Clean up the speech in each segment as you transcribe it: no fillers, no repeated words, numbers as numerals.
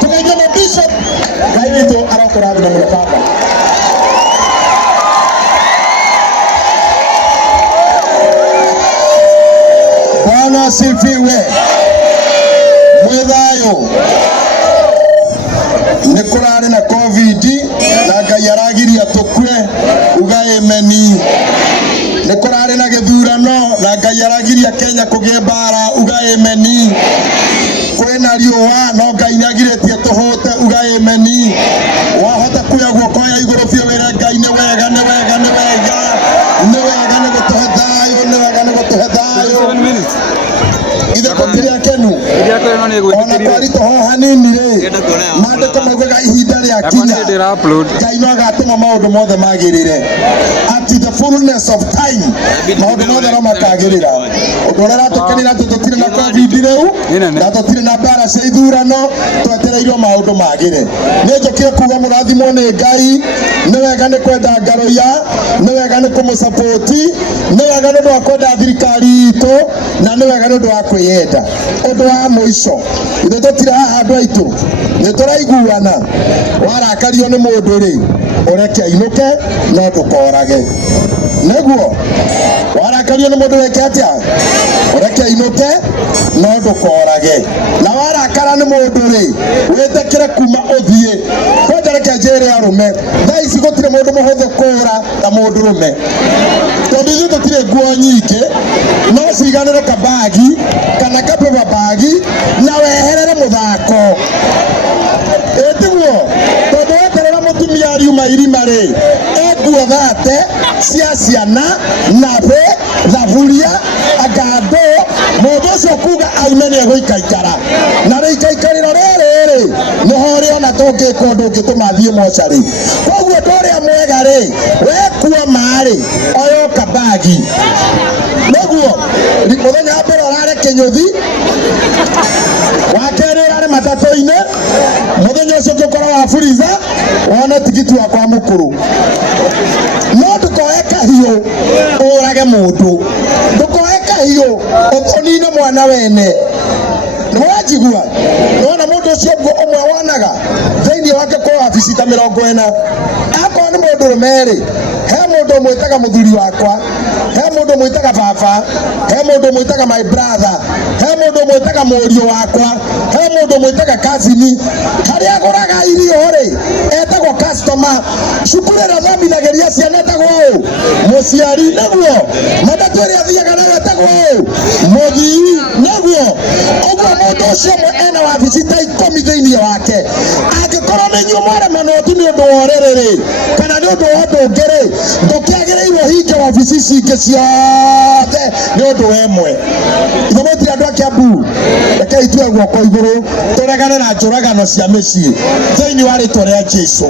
Tukajua Bishop Gaito arakora na mlapanga. Bwana sifiwe. Mwethayo nikurare na COVID na Ngai aragiria tukwe ugae meni. Nikurare na githurano na Ngai aragiria Kenya kugie mbara ugae meni. Kwena riũa no Ngai nĩagirĩtie tũhũte ugae meni. Wahota kuya guoko ya igũrũ biũ wĩre Ngai nĩ wega nĩ wega nĩ wega nĩ wega nĩ gũtũhe thayũ nĩ wega nĩ gũtũhe thayũ. Ithe kũkĩrĩa kenu ona kwarito ho hanini rĩ maandĩko maugaga ihinda rĩa kinya Ngai no agatũma maũndũ mothe magĩrĩre. At the fullness of time maũndũ mothe no makagĩrĩra. Ũndũ ũrĩa ũratũkenera tũtirĩ na COVID rĩu na tũtirĩ na mbara cia ithurano twetereirwo maũndũ magĩre. Nĩ njũkire kuuga mũrathimwo nĩ Ngai nĩ wega nĩ kwenda Ngaroia nĩ wega nĩ kũmũsapoti nĩ wega nĩ ũndũ wa kwenda thirikari itũ na nĩ wega nĩ ũndũ wa kwĩyenda. Ũndũ wa mũico ithuĩ tũtirĩ haha andũ aitũ nĩ tũraiguana warakario nĩ mũndũ rĩ ũreke ainũke no ndũkorage. Nĩguo warakario nĩ mũndũ weke atĩa ũreke ainũke no ndũkorage. Na warakara nĩ mũndũ rĩ wĩtĩkĩre kuma ũthiĩ. Kwenda reke njĩre arũme thaa ici gũtirĩ mũndũ mũhũthũ kũũra ta mũndũrũme tondũ ithuĩ tũtirĩ nguo nyingĩ no ciganĩrwo kabagi kana kapepa bagi na weherere mũthako. Ĩtiguo tondũ weterera mũtumia ariuma irima rĩ nguo thate cia ciana nabe thaburia agando mũndũ ũcio kuga aume nĩ egũikaikara na rĩikaikarĩro rĩrĩ nĩho rĩ ona tũngĩka ũndũ ũngĩtũma thiĩ mocarĩ. Koguo ũndũ ũrĩa mwega rĩ wekua marĩ oyo kabagi. Nĩguo mũthenya wa mbere ũrare Kĩnyũthi wa kerĩ ũrare matatũ-inĩ mũthenya ũcio ũngĩkorwo wa Fuliza wone tigiti wa kwa mũkũrũ. No ndũkoe kahiũ ũrage mũndũ ndũkoe kahiũ ũnine mwana wene. Nĩwajigua nĩwona mũndũ ũcio ũmwe wonaga thĩinĩ wake kwa wabici ta 40. Akorwo nĩ mũndũrũme rĩ he mũndũ mwĩtaga mũthuri wakwa he mũndũ mwĩtaga baba he mũndũ mwĩtaga my brother he mũndũ mwĩtaga mũriũ wakwa he mũndũ mwĩtaga cousin. Harĩa agũraga irio rĩ etagwo customer. Cukuru ĩrĩa athomithagĩria ciana etagwo mũciari. Nĩguo matatũ ĩrĩa athiaga nayo etagwo mũthii. Nĩguo ũguo mũndũ ũcio ena wabici ta 10 thĩinĩ wake. Angĩkorwo nĩ inyuĩ mwaremanwo tu nĩ ũndũ wa ũrĩrĩ rĩ kana nĩ ũndũ wa ũndũ ũngĩ rĩ ndũkĩagĩrĩirwo hinge wabici cingĩ ciothe nĩ ũndũ wa ĩmwe. Ithuĩ mũtirĩ andũ a Kiambu rekei tue guoko igũrũ tũregane na njũragano cia mĩciĩ thĩinĩ wa rĩtwa rĩa Jesũ.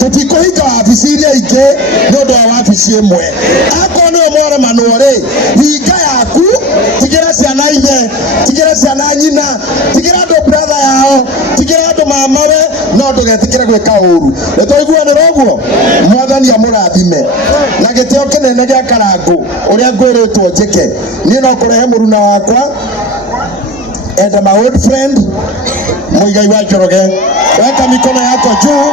Tũtikũhinga wabici iria ingĩ nĩ ũndũ wa wabici ĩmwe. Akorwo nĩwe mwaremanwo rĩ hinga yaku tigĩra ciana ithe tigĩra ciana nyina tigĩra andũ brother yao tigĩra andũ mamawe no ndũgetĩkĩre gwĩka ũru. Nĩtwaiguanĩra ũguo. Mwathani amũrathime na gĩtĩo kĩnene gĩa Karangũ ũrĩa ngwĩrĩtwo njĩke. Niĩ no kũrehe mũruna wakwa and my old friend Muigai wa Njoroge. Weka mikono yako juu.